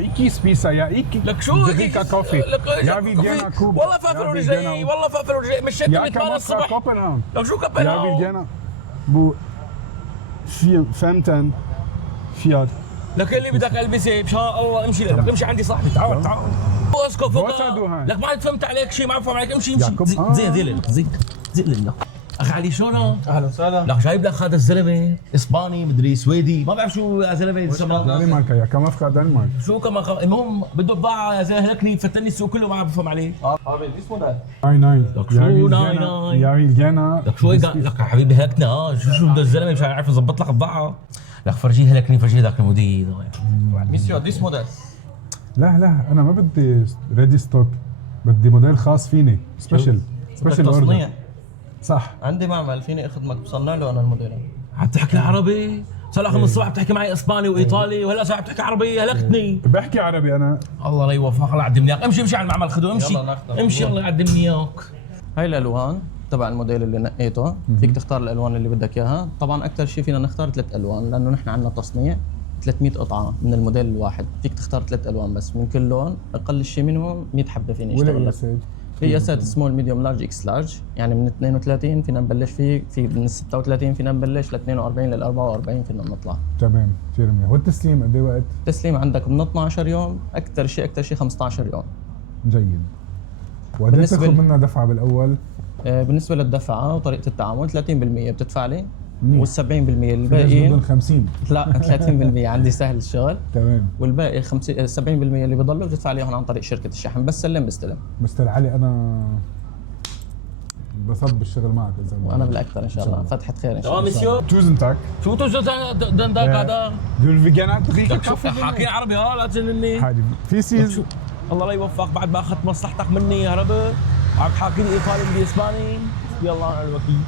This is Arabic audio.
Iki spisa, ja iki. لك شو دقيقة كوفي. يا فيديانا كوب. والله فافر ورجعي، والله فافر ورجعي، مشيتني يا 8 كمان الصبح. كوبنهاغن. لك شو يا كوبنهاغن؟ فيديانا بو 15 فيات. لك اللي بدك البسه ان شاء الله امشي لك، امشي عندي صاحبي، تعال تعال. اسكت فوق. لك ما فهمت عليك شيء، ما فهمت عليك، امشي زي لك اخي علي شلونك؟ اهلا وسهلا. لك جايب لك هذا الزلمه اسباني مدري سويدي، ما بعرف شو يا زلمه دنمارك يا كمان في دنمارك. شو كمان المهم بده بضاعه يا زلمه هلكني فتني السوق كله ما بفهم عليه. حبيبي اسمه ده. ناين لك شو ناين؟ يا رجانا لك شو لك يا حبيبي هلكنا، شو بده الزلمه مش عارف يظبط لك البضاعه. لك فرجيه هلكني، فرجيه ذاك المدير. ميسيو ديس موديل. لا انا ما بدي ريدي ستوك، بدي موديل خاص فيني سبيشل اوردر. تصنيع. صح. عندي معمل فيني اخدمك بصنع له انا الموديل. عم تحكي عربي؟ صار لك من الصبح بتحكي معي اسباني وايطالي وهلا صار بتحكي عربي، هلكتني. بحكي عربي انا. الله لا يوفقك، الله يقدمني اياك، امشي على المعمل خذه، امشي يلا ناخذه. امشي الله يقدمني اياك. هاي الالوان تبع الموديل اللي نقيته، فيك تختار الالوان اللي بدك اياها. طبعا اكثر شيء فينا نختار 3 الوان لانه نحن عندنا تصنيع 300 قطعه من الموديل الواحد، فيك تختار 3 الوان بس من كل لون، اقل شيء منهم 100 حبه فيني يشتغل لك. في قياسات سمول ميديوم لارج اكس لارج، يعني من 32 فينا نبلش فيه، في من 36 فينا نبلش، ل 42 لل 44 فينا نطلع. تمام كثير منيح. والتسليم قد ايه وقت؟ التسليم عندك من 12 يوم، اكثر شيء 15 يوم. جيد. وقد ايه تاخذ منا دفعه بالاول؟ بالنسبه للدفعه وطريقه التعامل 30% بتدفع لي، منيح. وال70% الباقيين 50. لا 30% عندي سهل الشغل، تمام. والباقي 70% اللي بضلوا بتدفع لي هون عن طريق شركه الشحن، بس سلم بستلم. مستر علي انا انبسطت بالشغل معك يا زلمه. وانا بالاكثر ان شاء الله، فتحه خير ان شاء الله. مسيو توزن تاك. شو دندك هذا؟ دول فيجانات دقيقه لك شوف حاكين عربي لا تجنني. حاجه في سيز. الله لا يوفقك بعد ما اخذت مصلحتك مني يا رب، عم تحاكيني ايطالي بدي اسباني، يلا على الوكيل.